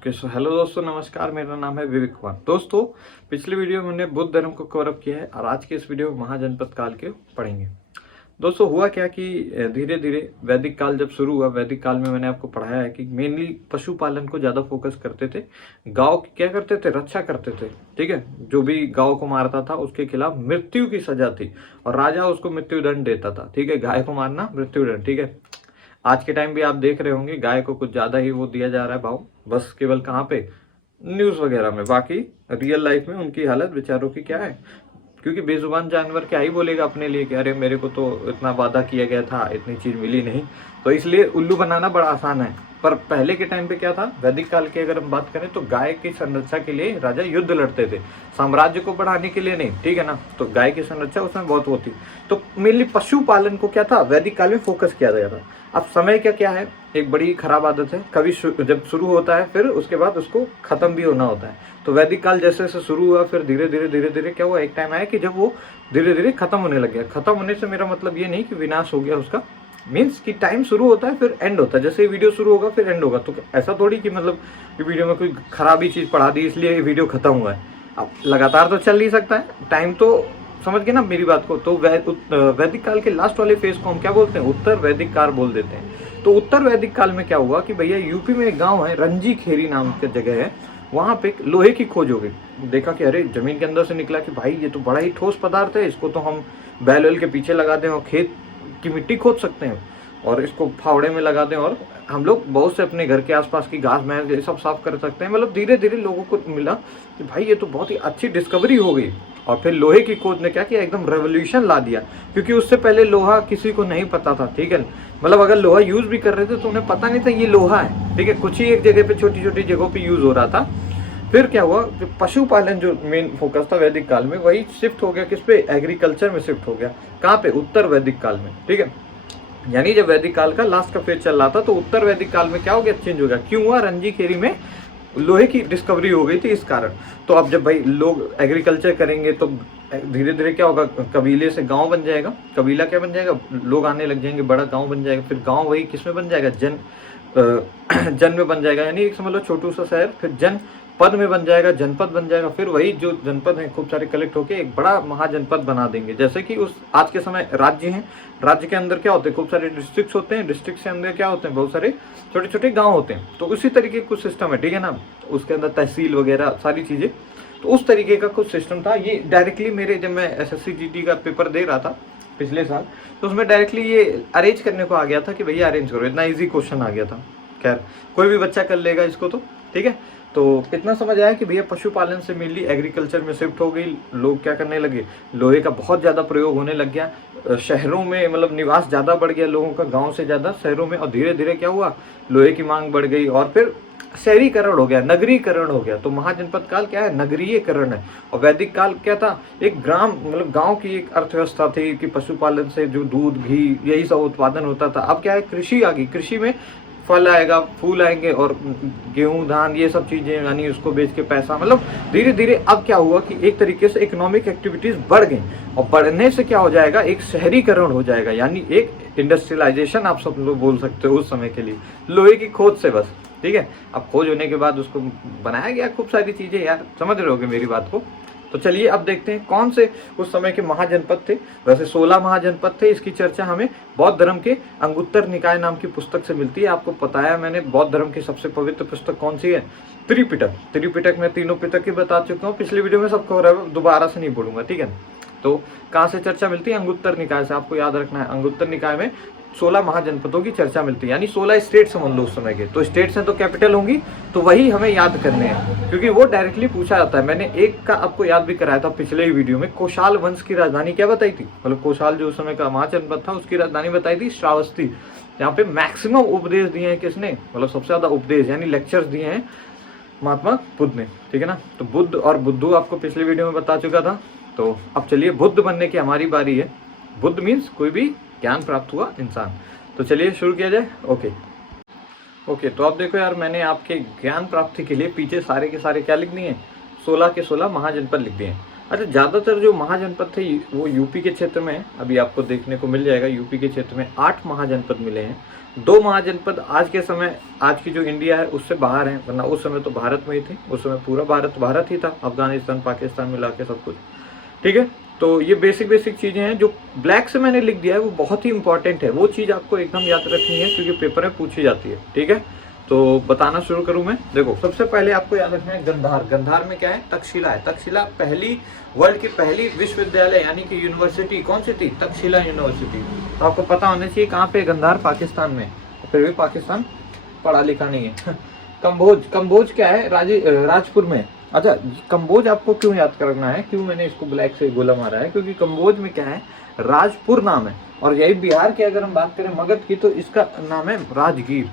Okay so hello दोस्तों, नमस्कार। मेरा नाम है विवेक कुमार। दोस्तों, पिछली वीडियो में हमने बुद्ध धर्म को कवर अप किया है और आज के इस वीडियो में महाजनपद काल के पढ़ेंगे। दोस्तों, हुआ क्या कि धीरे धीरे वैदिक काल जब शुरू हुआ, वैदिक काल में मैंने आपको पढ़ाया है कि मेनली पशुपालन को ज़्यादा फोकस करते थे। गांव की क्या करते थे, रक्षा करते थे। ठीक है, जो भी गांव को मारता था उसके खिलाफ मृत्यु की सजा थी और राजा उसको मृत्यु दंड देता था। ठीक है, गाय को मारना मृत्यु दंड। ठीक है, आज के टाइम भी आप देख रहे होंगे गाय को कुछ ज्यादा ही वो दिया जा रहा है भाव, बस केवल कहाँ पे, न्यूज वगैरह में। बाकी रियल लाइफ में उनकी हालत बेचारों की क्या है, क्योंकि बेजुबान जानवर क्या ही बोलेगा अपने लिए कि अरे मेरे को तो इतना वादा किया गया था, इतनी चीज मिली नहीं। तो इसलिए उल्लू बनाना बड़ा आसान है। पर पहले के टाइम पे क्या था, वैदिक काल की अगर हम बात करें तो गाय की संरक्षा के लिए राजा युद्ध लड़ते थे, साम्राज्य को बढ़ाने के लिए नहीं। ठीक है ना, तो गाय की संरक्षा उसमें बहुत होती। तो मेनली पशुपालन को क्या था, वैदिक काल में फोकस किया गया था। अब समय का क्या है, एक बड़ी खराब आदत है, कभी जब शुरू होता है फिर उसके बाद उसको खत्म भी होना होता है। तो वैदिक काल जैसे जैसे शुरू हुआ फिर धीरे धीरे क्या हुआ, एक टाइम आया कि जब वो धीरे धीरे खत्म होने लग गया। खत्म होने से मेरा मतलब ये नहीं कि विनाश हो गया उसका, मीन्स कि टाइम शुरू होता है फिर एंड होता है। जैसे ये वीडियो शुरू होगा फिर एंड होगा, तो ऐसा थोड़ी कि मतलब ये वीडियो में कोई खराबी चीज पढ़ा दी इसलिए ये वीडियो खत्म हुआ है। अब लगातार तो चल नहीं सकता है, टाइम तो समझ गए ना मेरी बात को। तो वैदिक काल के लास्ट वाले फेज को हम क्या बोलते हैं, उत्तर वैदिक काल बोल देते हैं। तो उत्तर वैदिक काल में क्या हुआ कि भैया यूपी में एक गांव है, रंजी खेरी नाम की जगह है, वहां पे लोहे की खोज हो गई। देखा कि अरे जमीन के अंदर से निकला कि भाई ये तो बड़ा ही ठोस पदार्थ है, इसको तो हम बैल वैल के पीछे लगा दें और खेत की मिट्टी खोद सकते हैं और इसको फावड़े में लगा दें और हम लोग बहुत से अपने घर के आसपास की घास भैंस ये सब साफ कर सकते हैं। मतलब धीरे धीरे लोगों को मिला कि भाई ये तो बहुत ही अच्छी डिस्कवरी हो गई। और फिर लोहे की खोज ने क्या किया, एकदम रेवोल्यूशन ला दिया, क्योंकि उससे पहले लोहा किसी को नहीं पता था। ठीक है, मतलब अगर लोहा यूज भी कर रहे थे तो उन्हें पता नहीं था ये लोहा है। ठीक है, कुछ ही एक जगह पे छोटी छोटी जगहों पे यूज हो रहा था। फिर क्या हुआ, पशुपालन जो मेन फोकस था वैदिक काल में, वही शिफ्ट हो गया किस पे, एग्रीकल्चर में शिफ्ट हो गया। कहाँ पे, उत्तर वैदिक काल में। ठीक है, यानी जब वैदिक काल का लास्ट का फेज चल रहा था तो उत्तर वैदिक काल में क्या हो गया, चेंज हो गया। क्यों हुआ, रंजी खेरी में लोहे की डिस्कवरी हो गई थी इस कारण। तो अब जब भाई लोग एग्रीकल्चर करेंगे तो धीरे धीरे क्या होगा, कबीले से गांव बन जाएगा, कबीला क्या बन जाएगा, लोग आने लग जाएंगे, बड़ा गांव बन जाएगा। फिर गांव वही किस में बन जाएगा, जन में बन जाएगा, यानी एक समझ लो छोटू सा शहर। फिर जन पद में बन जाएगा, जनपद बन जाएगा। फिर वही जो जनपद है खूब सारे कलेक्ट होके एक बड़ा महाजनपद बना देंगे। जैसे कि उस आज के समय राज्य हैं, राज्य के अंदर क्या होते हैं, खूब सारे डिस्ट्रिक्ट्स होते हैं, डिस्ट्रिक्ट से अंदर क्या होते हैं, बहुत सारे छोटे छोटे गांव होते हैं। तो उसी तरीके का कुछ सिस्टम है। ठीक है ना, उसके अंदर तहसील वगैरह सारी चीजें, तो उस तरीके का कुछ सिस्टम था। ये डायरेक्टली मेरे जब मैं SSC GT का पेपर दे रहा था पिछले साल, तो उसमें डायरेक्टली ये अरेंज करने को आ गया था कि भैया अरेंज करो, इतना ईजी क्वेश्चन आ गया था। खैर कोई भी बच्चा कर लेगा इसको तो। ठीक है, तो इतना समझ आया कि भैया पशुपालन से मेनली एग्रीकल्चर में शिफ्ट हो गई। लोग क्या करने लगे, लोहे का बहुत ज़्यादा प्रयोग होने लग गया शहरों में, मतलब निवास ज़्यादा बढ़ गया लोगों का, गांव से ज़्यादा शहरों में। और धीरे धीरे क्या हुआ, लोहे की मांग बढ़ गई और फिर शहरीकरण हो गया, नगरीकरण हो गया। तो महाजनपद काल क्या है, नगरीयकरण है। और वैदिक काल क्या था, एक ग्राम मतलब गांव की एक अर्थव्यवस्था थी कि पशुपालन से जो दूध घी यही सब उत्पादन होता था। अब क्या है, कृषि आ गई, कृषि में फल आएगा, फूल आएंगे और गेहूं धान ये सब चीजें, यानी उसको बेच के पैसा, मतलब धीरे धीरे अब क्या हुआ कि एक तरीके से इकोनॉमिक एक्टिविटीज बढ़ गई और बढ़ने से क्या हो जाएगा, एक शहरीकरण हो जाएगा, यानी एक इंडस्ट्रियलाइजेशन आप सब लोग बोल सकते हो उस समय के लिए, लोहे की खोज से बस। ठीक है, अब खोज होने के बाद उसको बनाया गया खूब सारी चीजें, यार समझ रहे होगे मेरी बात को। तो चलिए अब देखते हैं कौन से उस समय के महाजनपद थे। वैसे 16 महाजनपद थे। इसकी चर्चा हमें बौद्ध धर्म के अंगुत्तर निकाय नाम की पुस्तक से मिलती है। आपको बताया मैंने बौद्ध धर्म की सबसे पवित्र पुस्तक कौन सी है, त्रिपिटक। त्रिपिटक में तीनों पिटक ही बता चुका हूँ पिछली वीडियो में, सबको दोबारा से नहीं बोलूंगा। ठीक है, तो कहाँ से चर्चा मिलती है, अंगुत्तर निकाय से। आपको याद रखना है, अंगुत्तर निकाय में 16 महाजनपदों की चर्चा मिलती है, यानी 16 स्टेट समझ लो उस समय के। तो स्टेट्स हैं तो कैपिटल होंगी, तो वही हमें याद करने हैं, क्योंकि वो डायरेक्टली पूछा जाता है। मैंने एक का आपको याद भी कराया था पिछले ही वीडियो में, कोशाल वंश की राजधानी क्या बताई थी, मतलब कोशाल जो उस समय का महाजनपद था उसकी राजधानी बताई थी श्रावस्ती। यहाँ पे मैक्सिमम उपदेश दिए हैं किसने, मतलब सबसे ज्यादा उपदेश यानी लेक्चर्स दिए हैं महात्मा बुद्ध ने। ठीक है ना, तो बुद्ध और बुद्धू आपको पिछले वीडियो में बता चुका था। तो अब चलिए बुद्ध बनने की हमारी बारी है। बुद्ध मीन्स कोई भी ज्ञान प्राप्त हुआ इंसान। तो चलिए शुरू किया जाए। ओके, तो अब देखो यार, मैंने आपके ज्ञान प्राप्ति के लिए पीछे सारे के सारे क्या लिख दिए, 16 के 16 महाजनपद लिख दिए। अच्छा, ज़्यादातर जो महाजनपद थे वो यूपी के क्षेत्र में है। अभी आपको देखने को मिल जाएगा यूपी के क्षेत्र में 8 महाजनपद मिले हैं। 2 महाजनपद आज के समय, आज की जो इंडिया है उससे बाहर हैं, वरना उस समय तो भारत में ही थे। उस समय पूरा भारत ही था, अफगानिस्तान पाकिस्तान मिला के सब कुछ। ठीक है, तो ये बेसिक चीज़ें हैं। जो ब्लैक से मैंने लिख दिया है वो बहुत ही इंपॉर्टेंट है, वो चीज़ आपको एकदम याद रखनी है क्योंकि पेपर में पूछी जाती है। ठीक है, तो बताना शुरू करूं मैं। देखो, सबसे पहले आपको याद रखना है गंधार। गंधार में क्या है? तक्षशिला है। तक्षशिला पहली, वर्ल्ड की पहली विश्वविद्यालय यानी कि यूनिवर्सिटी कौन सी थी? तक्षशिला यूनिवर्सिटी। तो आपको पता होना चाहिए कहाँ पे गंधार, पाकिस्तान में। फिर भी पाकिस्तान पढ़ा लिखा नहीं है। कंबोज, कंबोज क्या है? राजपुर में। अच्छा, कंबोज आपको क्यों याद करना है, क्यों मैंने इसको ब्लैक से गोला मारा है? क्योंकि कंबोज में क्या है? राजपुर नाम है। और यही बिहार की अगर हम बात करें मगध की, तो इसका नाम है राजगीर।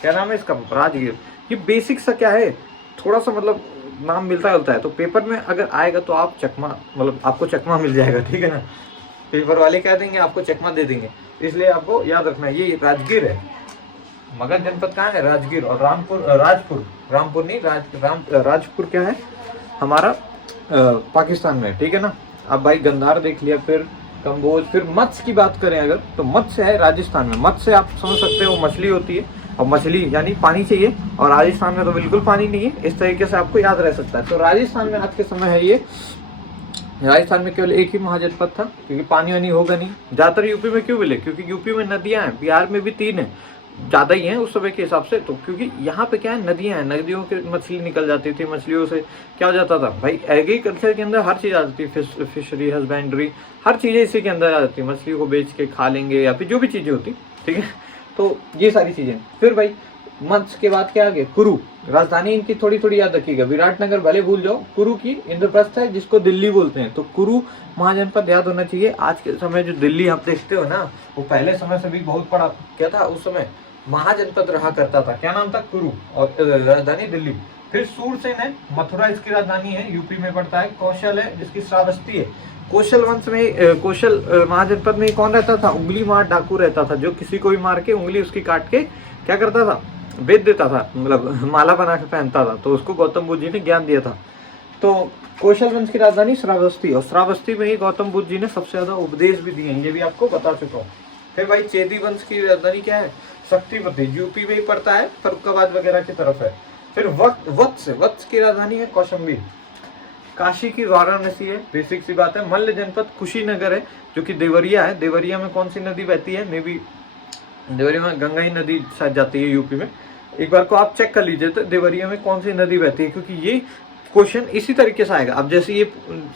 क्या नाम है इसका? राजगीर। ये बेसिक सा क्या है, थोड़ा सा मतलब नाम मिलता जुलता है। तो पेपर में अगर आएगा तो आप चकमा, मतलब आपको चकमा मिल जाएगा। ठीक है ना, पेपर वाले कह देंगे आपको चकमा दे देंगे, इसलिए आपको याद रखना है ये राजगीर है। मगध जनपद कहाँ है? राजगीर। और रामपुर नहीं, राजपुर क्या है? हमारा पाकिस्तान में। ठीक है ना। अब भाई गंधार देख लिया, फिर कंबोज। फिर मत्स्य की बात करें अगर, तो मत्स्य है राजस्थान में। मत्स्य आप समझ सकते हो, मछली होती है, और मछली यानी पानी चाहिए, और राजस्थान में तो बिल्कुल पानी नहीं है। इस तरीके से आपको याद रह सकता है। तो राजस्थान में आज के समय है ये, राजस्थान में केवल एक ही महाजनपद था क्योंकि पानी वानी होगा नहीं। ज़्यादातर यूपी में क्यों मिले? क्योंकि यूपी में नदियाँ हैं, बिहार में भी 3 है, ज़्यादा ही हैं उस समय के हिसाब से। तो क्योंकि यहाँ पे क्या है, नदियाँ हैं, नदियों के मछली निकल जाती थी। मछलियों से क्या हो जाता था भाई, एग्रीकल्चर के अंदर हर चीज़ आ जाती है, फिशरी, हस्बेंड्री, हर चीज़ें इसी के अंदर आ जाती है। मछली को बेच के खा लेंगे या फिर जो भी चीज़ें होती। ठीक है, तो ये सारी चीज़ें। फिर भाई मत्स्य के बाद क्या आ गया? कुरु। राजधानी इनकी थोड़ी थोड़ी याद रखिएगा, विराटनगर भले भूल जाओ। कुरु की इंद्रप्रस्थ है, जिसको दिल्ली बोलते हैं। तो कुरु महाजनपद याद होना चाहिए। आज के समय जो दिल्ली आप देखते हो ना, वो पहले समय से भी बहुत बड़ा क्या था, उस समय महाजनपद रहा करता था। क्या नाम था? कुरु। और राजधानी दिल्ली। फिर सूरसेन है, मथुरा इसकी राजधानी है, यूपी में पड़ता है। कौशल है, जिसकी श्रावस्ती है। कौशल वंश में, कौशल महाजनपद में कौन रहता था? उंगली मार डाकू रहता था, जो किसी को भी मार के उंगली उसकी काट के क्या करता था? बेच देता था, मतलब माला बना के पहनता था। तो उसको गौतम बुद्ध जी ने ज्ञान दिया था। तो कौशल वंश की राजधानी श्रावस्ती, और श्रावस्ती में ही गौतम बुद्ध जी ने सबसे ज्यादा उपदेश भी दिए हैं, ये भी आपको बता चुका हूँ। फिर भाई चेदी वंश की राजधानी क्या है? शक्तिपति, यूपी में ही पड़ता है, फरुखाबाद वगैरह की तरफ है। फिर वत्स की राजधानी है कौशाम्बी। काशी की वाराणसी है, बेसिक सी बात है। मल्ल जनपद कुशीनगर है, जो कि देवरिया है। देवरिया में कौन सी नदी बहती है? मे बी देवरिया में गंगा ही नदी शायद जाती है यूपी में। एक बार को आप चेक कर लीजिए तो देवरिया में कौन सी नदी बहती है, क्योंकि ये क्वेश्चन इसी तरीके से आएगा। अब जैसे ये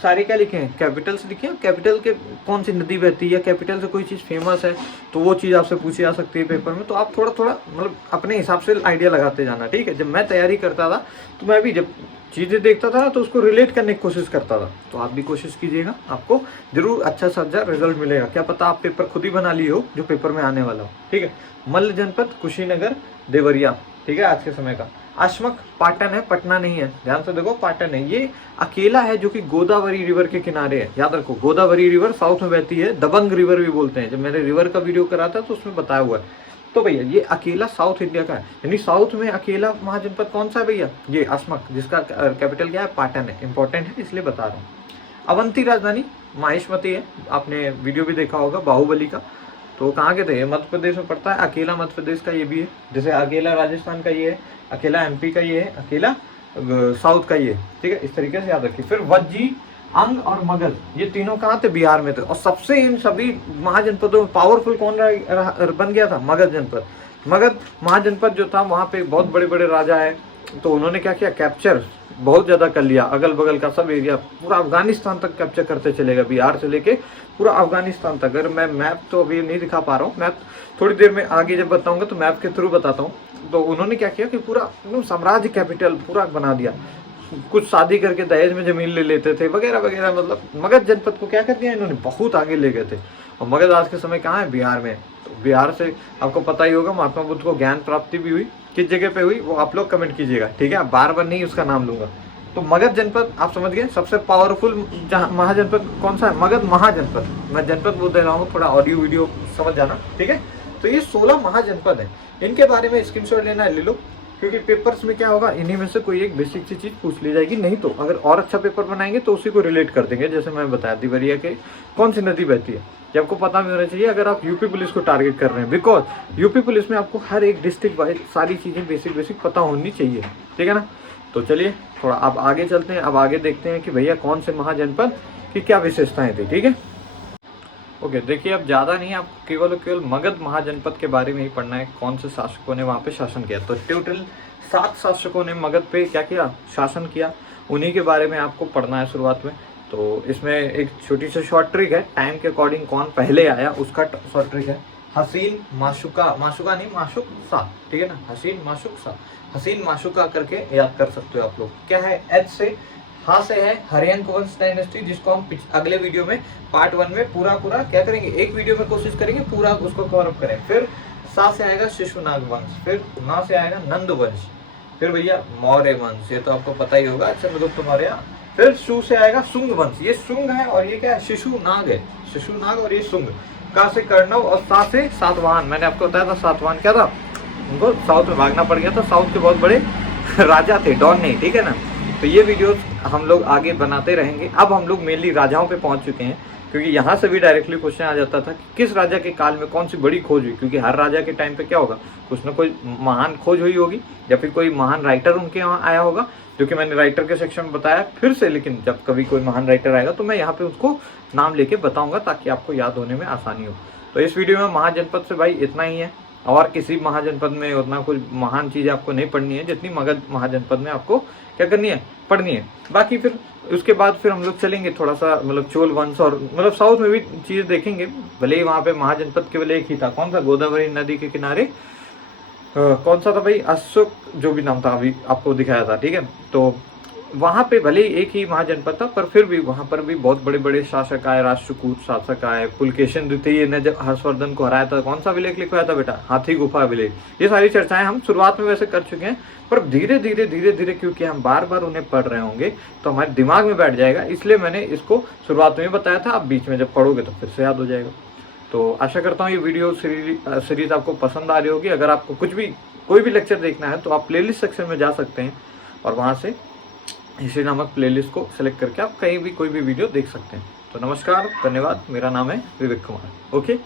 सारे क्या लिखे हैं? कैपिटल्स लिखे हैं। कैपिटल के कौन सी नदी बहती है, या कैपिटल से कोई चीज़ फेमस है, तो वो चीज़ आपसे पूछी जा सकती है पेपर में। तो आप थोड़ा थोड़ा मतलब अपने हिसाब से आइडिया लगाते जाना। ठीक है, जब मैं तैयारी करता था तो मैं भी जब चीज़ें देखता था तो उसको रिलेट करने की कोशिश करता था। तो आप भी कोशिश कीजिएगा, आपको जरूर अच्छा सा रिजल्ट मिलेगा। क्या पता आप पेपर खुद ही बना लिए हो जो पेपर में आने वाला हो। ठीक है, मल्ल जनपद, कुशीनगर, देवरिया। ठीक है, आज के समय का। अश्मक पाटन है, पटना नहीं है, ध्यान से देखो, पाटन है। ये अकेला है जो कि गोदावरी रिवर के किनारे है। याद रखो, गोदावरी रिवर साउथ में बहती है, दबंग रिवर भी बोलते हैं। जब मैंने रिवर का वीडियो करा था तो उसमें बताया हुआ है। तो भैया ये अकेला साउथ इंडिया का है, यानी साउथ में अकेला महाजनपद कौन सा है भैया? ये अश्मक, जिसका कैपिटल क्या है? पाटन है। इंपॉर्टेंट है इसलिए बता रहा हूँ। अवंती राजधानी माहिष्मती है, आपने वीडियो भी देखा होगा बाहुबली का। तो कहाँ के थे? मध्य प्रदेश में पड़ता है। अकेला मध्य प्रदेश का ये भी है, जैसे अकेला राजस्थान का ये है, अकेला एमपी का ये है, अकेला साउथ का ये है। ठीक है, इस तरीके से याद रखिए। फिर वज्जी, अंग और मगध, ये तीनों कहाँ थे? बिहार में थे। और सबसे इन सभी महाजनपदों में पावरफुल कौन बन गया था? मगध जनपद। मगध महाजनपद जो था, वहाँ पे बहुत बड़े बड़े राजा है, तो उन्होंने क्या किया? कैप्चर बहुत ज़्यादा कर लिया। अगल बगल का सब एरिया, पूरा अफगानिस्तान तक कैप्चर करते चलेगा, बिहार से लेके पूरा अफगानिस्तान तक। अगर मैं मैप तो अभी नहीं दिखा पा रहा हूँ, मैप थोड़ी देर में आगे जब बताऊंगा तो मैप के थ्रू बताता हूँ। तो उन्होंने क्या किया कि पूरा साम्राज्य कैपिटल पूरा बना दिया। कुछ शादी करके दहेज में जमीन ले लेते थे वगैरह वगैरह। मतलब मगध जनपद को क्या कर दिया इन्होंने? बहुत आगे ले गए थे। और मगध आज के समय कहाँ है? बिहार में। तो बिहार से आपको पता ही होगा महात्मा बुद्ध को ज्ञान प्राप्ति भी हुई। किस जगह पे हुई वो आप लोग कमेंट कीजिएगा। ठीक है, बार बार नहीं उसका नाम लूंगा। तो मगध जनपद आप समझ गए, सबसे पावरफुल महाजनपद कौन सा है? मगध महाजनपद। मैं जनपद बोल दे रहा हूँ, थोड़ा ऑडियो वीडियो समझ जाना। ठीक है, तो ये 16 महाजनपद है। इनके बारे में स्क्रीनशॉट लेना है ले लो। क्योंकि पेपर्स में क्या होगा, इन्हीं में से कोई एक बेसिक सी चीज़ पूछ ली जाएगी, नहीं तो अगर और अच्छा पेपर बनाएंगे तो उसी को रिलेट कर देंगे। जैसे मैं बताया देवरिया के कौन सी नदी बहती है, ये आपको पता भी होना चाहिए अगर आप यूपी पुलिस को टारगेट कर रहे हैं, बिकॉज यूपी पुलिस में आपको हर एक डिस्ट्रिक्ट वाइज सारी चीज़ें बेसिक पता होनी चाहिए, ठीक है ना। तो चलिए थोड़ा अब आगे चलते हैं, अब आगे देखते हैं कि भैया कौन से महाजनपद की क्या विशेषताएं थी, ठीक है। ओके, देखिए अब ज़्यादा नहीं, आपको केवल और केवल मगध महाजनपद के बारे में ही पढ़ना है, कौन से शासकों ने वहाँ पे शासन किया। तो टोटल 7 शासकों ने मगध पे क्या किया, शासन किया, उन्हीं के बारे में आपको पढ़ना है शुरुआत में। तो इसमें एक छोटी सी शॉर्ट ट्रिक है, टाइम के अकॉर्डिंग कौन पहले आया उसका शॉर्ट ट्रिक है। हसीन माशुका, माशुका नहीं माशुक सा, ठीक है ना, हसीन माशुक सा, हसीन माशुका करके याद कर सकते हो आप लोग। क्या है, एच से, हाँ से है हरियंक वंश डायनेस्टी, जिसको हम अगले वीडियो में पार्ट 1 में पूरा क्या करेंगे, एक वीडियो में कोशिश करेंगे पूरा उसको कवर अप करें। फिर सा से आएगा शिशुनाग वंश, फिर ना से आएगा नंद वंश, फिर भैया मौर्य वंश, ये तो आपको पता ही होगा, चंद्रगुप्त मौर्य। फिर शु से आएगा शुंग वंश, ये शुंग है और ये क्या है, शिशुनाग है, शिशुनाग और ये शुंग। का से कर्णव और सा से सातवाहन, मैंने आपको बताया था सातवाहन क्या था, उनको साउथ में भागना पड़ गया था, साउथ के बहुत बड़े राजा थे, डॉन नहीं, ठीक है ना। तो ये वीडियोस हम लोग आगे बनाते रहेंगे। अब हम लोग मेनली राजाओं पे पहुंच चुके हैं, क्योंकि यहाँ से भी डायरेक्टली क्वेश्चन आ जाता था कि किस राजा के काल में कौन सी बड़ी खोज हुई, क्योंकि हर राजा के टाइम पे क्या होगा, कुछ ना कोई महान खोज हुई होगी या फिर कोई महान राइटर उनके यहाँ आया होगा, जो कि मैंने राइटर के सेक्शन में बताया फिर से। लेकिन जब कभी कोई महान राइटर आएगा तो मैं यहाँ पे उसको नाम लेके बताऊंगा ताकि आपको याद होने में आसानी हो। तो इस वीडियो में महाजनपद से भाई इतना ही है, और किसी महाजनपद में उतना कुछ महान चीज़ आपको नहीं पढ़नी है जितनी मगध महाजनपद में आपको क्या करनी है, पढ़नी है। बाकी फिर उसके बाद फिर हम लोग चलेंगे थोड़ा सा मतलब चोल वंश और मतलब साउथ में भी चीज़ देखेंगे, भले ही वहाँ पे महाजनपद केवल एक ही था, कौन सा, गोदावरी नदी के किनारे कौन सा था भाई, अशोक जो भी नाम था अभी आपको दिखाया था, ठीक है। तो वहाँ पे भले ही एक ही महाजनपद था पर फिर भी वहाँ पर भी बहुत बड़े बड़े शासक आए, राष्ट्रकूट शासक आए, पुलकेशन द्वितीय ने जब हर्षवर्धन को हराया था, कौन सा अभिलेख लिखवाया था बेटा, हाथी गुफा अभिलेख। ये सारी चर्चाएं हम शुरुआत में वैसे कर चुके हैं, पर धीरे धीरे क्योंकि हम बार बार उन्हें पढ़ रहे होंगे तो हमारे दिमाग में बैठ जाएगा, इसलिए मैंने इसको शुरुआत में बताया था। आप बीच में जब पढ़ोगे तो फिर से याद हो जाएगा। तो आशा करता हूँ ये वीडियो सीरीज आपको पसंद आ रही होगी। अगर आपको कोई भी लेक्चर देखना है तो आप प्लेलिस्ट सेक्शन में जा सकते हैं और वहाँ से हिस्ट्री नामक प्लेलिस्ट को सेलेक्ट करके आप कहीं भी कोई भी वीडियो देख सकते हैं। तो नमस्कार, धन्यवाद, मेरा नाम है विवेक कुमार। ओके।